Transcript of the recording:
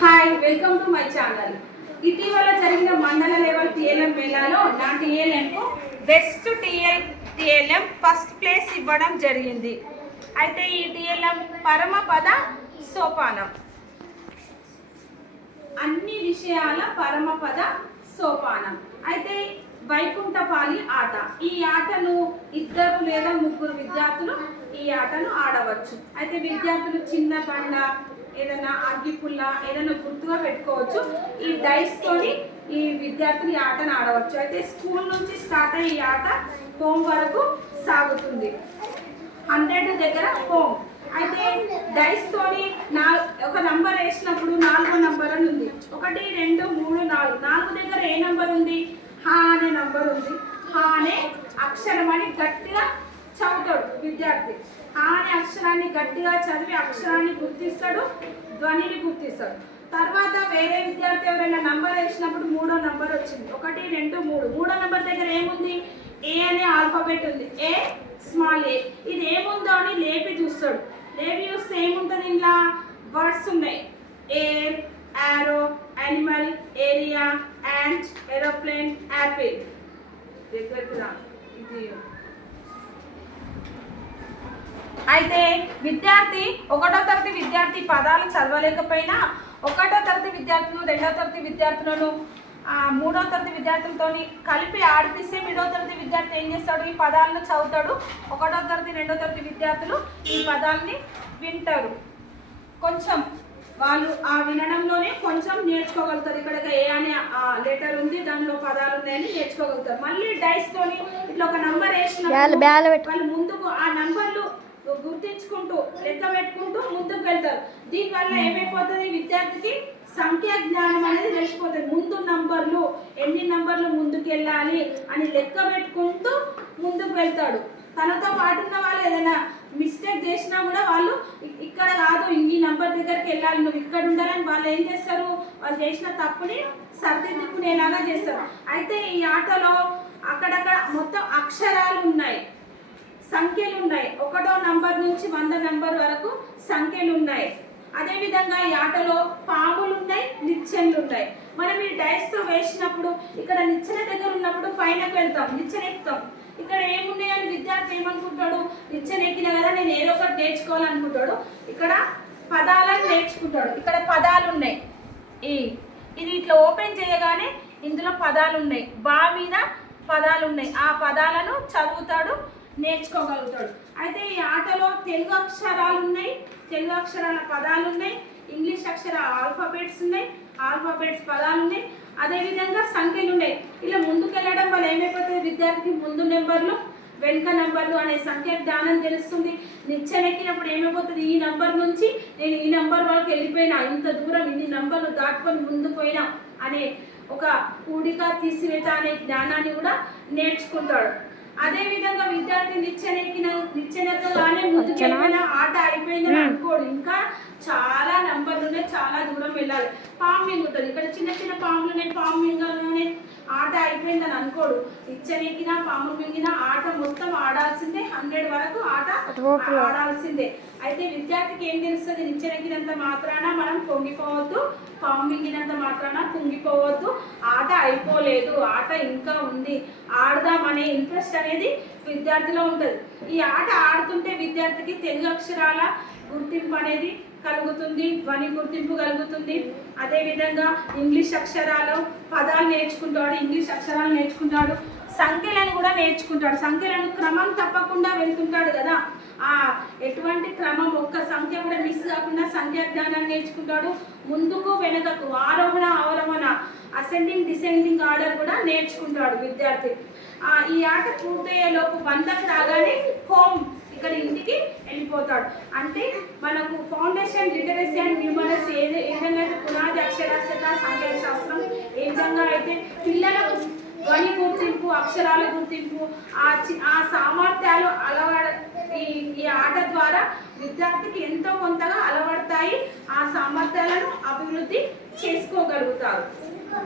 Hi welcome to my channel ఇటీవల జరిగిన మండల లెవెల్ టీఎల్ఎం మేళాలో నా టీఎల్ఎంకు best TL TLM first place ఇవ్వడం జరిగింది. అయితే ఈ టీఎల్ఎం పరమపద సోపానం. అన్ని విషయాల పరమపద సోపానం. అయితే వైకుంఠపాలి ఆట. ఈ ఆటను ఇద్దరు లేదా ముగ్గురు విద్యార్థులు ఈ ఆటను ఆడవచ్చు. అయితే విద్యార్థులు చిన్న బండ ఏదైనా అగ్గిపుల్ల ఏదైనా గుర్తుగా పెట్టుకోవచ్చు. ఈ డైస్ తోని ఈ విద్యార్థులు ఈ ఆటను ఆడవచ్చు. అయితే స్కూల్ నుంచి స్టార్ట్ అయ్యే ఈ ఆట హోమ్ వరకు సాగుతుంది. హండ్రెడ్ దగ్గర హోమ్ అయితే డైస్ తోని నాలుగు ఒక నంబర్ వేసినప్పుడు నాలుగో నంబర్ అని ఉంది. ఒకటి రెండు మూడు నాలుగు. నాలుగు దగ్గర ఏ నంబర్ ఉంది? హా అనే నంబర్ ఉంది. హా అనే అక్షరం అని గట్టిగా చదువుతాడు విద్యార్థి. ఆ అనే అక్షరాన్ని గట్టిగా చదివి అక్షరాన్ని గుర్తిస్తాడు ధ్వనిని గుర్తిస్తాడు. తర్వాత వేరే విద్యార్థి ఎవరైనా నంబర్ వేసినప్పుడు మూడో నంబర్ వచ్చింది. ఒకటి రెండు మూడు. మూడో నంబర్ దగ్గర ఏముంది? ఏ అనే ఆల్ఫాబెట్ ఉంది. ఏ స్మాల్ ఏ ఇది ఏముందో అని లేపి చూస్తాడు. లేపి చూస్తే ఏముంటుంది ఇంట్లో వర్డ్స్ ఉన్నాయి. Air arrow animal area ant aeroplane apple దగ్గరకు రా. ఇది అయితే విద్యార్థి ఒకటో తరగతి విద్యార్థి పదాలు చదవలేకపోయినా ఒకటో తరగతి విద్యార్థులు రెండో తరగతి విద్యార్థులను ఆ, మూడో తరగతి విద్యార్థులతో కలిపి ఆడిపిస్తే మూడో తరగతి విద్యార్థి ఏం చేస్తాడు? ఈ పదాలను చదువుతాడు. ఒకటో తరగతి రెండో తరగతి విద్యార్థులు ఈ పదాలని వింటారు. కొంచెం వాళ్ళు ఆ వినడంలోనే కొంచెం నేర్చుకోగలుగుతారు. ఇక్కడ ఏ అనే లెటర్ ఉంది దానిలో పదాలు ఉన్నాయని నేర్చుకోగలుగుతారు. మళ్ళీ డైస్ తోని ఇట్లా ఒక నంబర్ వేసిన వాళ్ళు ముందుకు ఆ నంబర్లు గుర్తించుకుంటూ లెక్క పెట్టుకుంటూ ముందుకు వెళ్తారు దీనివల్ల ఏమైపోతుంది? విద్యార్థికి సంఖ్యా జ్ఞానం అనేది తెలిసిపోతుంది ముందు నంబర్లు ఎన్ని నంబర్లు ముందుకు వెళ్ళాలి అని లెక్క పెట్టుకుంటూ ముందుకు వెళ్తాడు. తనతో పాటు ఉన్న వాళ్ళు ఏదైనా మిస్టేక్ చేసినా కూడా వాళ్ళు ఇక్కడ కాదు ఈ నంబర్ దగ్గరికి వెళ్ళాలి నువ్వు ఇక్కడ ఉండాలని వాళ్ళు ఏం చేస్తారు? వాళ్ళు చేసిన తప్పుని సరిదిద్దుకునేలాగా చేస్తారు. అయితే ఈ ఆటలో అక్కడక్కడ మొత్తం అక్షరాలు ఉన్నాయి. సంఖ్యలు ఉన్నాయి ఒకటో నంబర్ నుంచి వంద నంబర్ వరకు సంఖ్యలు ఉన్నాయి అదేవిధంగా ఈ ఆటలో పాములు ఉన్నాయి నిచ్చెనలు ఉన్నాయి మనం ఈ డైస్తో వేసినప్పుడు ఇక్కడ నిచ్చెన దగ్గర ఉన్నప్పుడు పైనకు వెళ్తాం నిచ్చెన ఎక్కుతాం ఇక్కడ ఏమున్నాయని విద్యార్థి ఏమనుకుంటాడు? నిచ్చెన ఎక్కిన కదా నేను ఏదో ఒకటి నేర్చుకోవాలనుకుంటాడు. ఇక్కడ పదాలను నేర్చుకుంటాడు. ఇక్కడ పదాలు ఉన్నాయి ఈ ఇది ఇట్లా ఓపెన్ చేయగానే ఇందులో పదాలు ఉన్నాయి బా మీద పదాలు ఉన్నాయి ఆ పదాలను చదువుతాడు. నేర్చుకోగలుగుతాడు. అయితే ఈ ఆటలో తెలుగు అక్షరాలు ఉన్నాయి తెలుగు అక్షరాల పదాలు ఉన్నాయి ఇంగ్లీష్ అక్షర ఆల్ఫాబెట్స్ ఉన్నాయి ఆల్ఫాబెట్స్ పదాలు ఉన్నాయి అదేవిధంగా సంఖ్యలు ఉన్నాయి. ఇలా ముందుకు వెళ్ళడం వల్ల ఏమైపోతుంది? విద్యార్థికి ముందు నెంబర్లు వెనుక నంబర్లు అనే సంఖ్య జ్ఞానం తెలుస్తుంది. నిచ్చెనెక్కినప్పుడు ఏమైపోతుంది? ఈ నంబర్ నుంచి నేను ఈ నంబర్ వరకు వెళ్ళిపోయినా ఇంత దూరం ఇన్ని నంబర్లు దాటుకొని ముందు పోయినా అనే ఒక కూడిక తీసివేత అనే జ్ఞానాన్ని కూడా నేర్చుకుంటాడు. అదే విధంగా విద్యార్థి నిచ్చెనెక్కిన నిచ్చెనెక్కగానే ముందుకు వెళ్ళిన ఆట అయిపోయిందని అనుకోడు. ఇంకా చాలా నంబర్లు ఉన్నాయి చాలా దూరం వెళ్ళాలి. పామింగ్ ఉంటుంది ఇక్కడ చిన్న చిన్న పాములు ఉన్నాయి పాము మింగలోనే ఆట అయిపోయిందని అనుకోడు. నిచ్చెనెక్కిన పాము మింగిన ఆట మొత్తం ఆడాల్సిందే. హండ్రెడ్ వరకు ఆట ఆడాల్సిందే. అయితే విద్యార్థికి ఏం తెలుస్తుంది? నిచ్చెనెక్కినంత మాత్రాన మనం పొంగిపోవద్దు. పాము మింగినంత మాత్రాన కుంగిపోవద్దు. ఆట అయిపోలేదు. ఆట ఇంకా ఉంది. ఆడదాం అనే ఇంట్రెస్ట్ అనేది విద్యార్థిలో ఉంటుంది. ఈ ఆట ఆడుతుంటే విద్యార్థికి తెలుగు అక్షరాల గుర్తింపు అనేది కలుగుతుంది ధ్వని గుర్తింపు కలుగుతుంది. అదేవిధంగా ఇంగ్లీష్ అక్షరాలు పదాలు నేర్చుకుంటాడు ఇంగ్లీష్ అక్షరాలు నేర్చుకుంటాడు సంఖ్యలను కూడా నేర్చుకుంటాడు. సంఖ్యలను క్రమం తప్పకుండా వెళ్తుంటాడు కదా. ఆ ఎటువంటి క్రమం ఒక్క సంఖ్య కూడా కాకుండా సంఖ్యా జ్ఞానాన్ని నేర్చుకుంటాడు. ముందుకు వెనుకకు ఆరోహణ అవరోహణ అసెండింగ్ డిసెండింగ్ ఆర్డర్ కూడా నేర్చుకుంటాడు విద్యార్థి. ఈ ఆట పూర్తయ్యేలోపు వందకు రాగానే హోమ్ ఇక్కడ ఇంటికి వెళ్ళిపోతాడు. అంటే మనకు ఫౌండేషన్ లిటరసీ అండ్ న్యూమరస్ ఏది ఏ విధంగా అయితే పునాది అక్షరాస్యత సంఖ్యా శాస్త్రం ఏ విధంగా అయితే పిల్లలకు ధ్వని గుర్తింపు అక్షరాల గుర్తింపు ఆ చి ఆ సామర్థ్యాలు అలవాడ విద్యార్థికి ఎంతో కొంతగా అలవడతాయి. ఆ సామర్థ్యాలను అభివృద్ధి చేసుకోగలుగుతారు.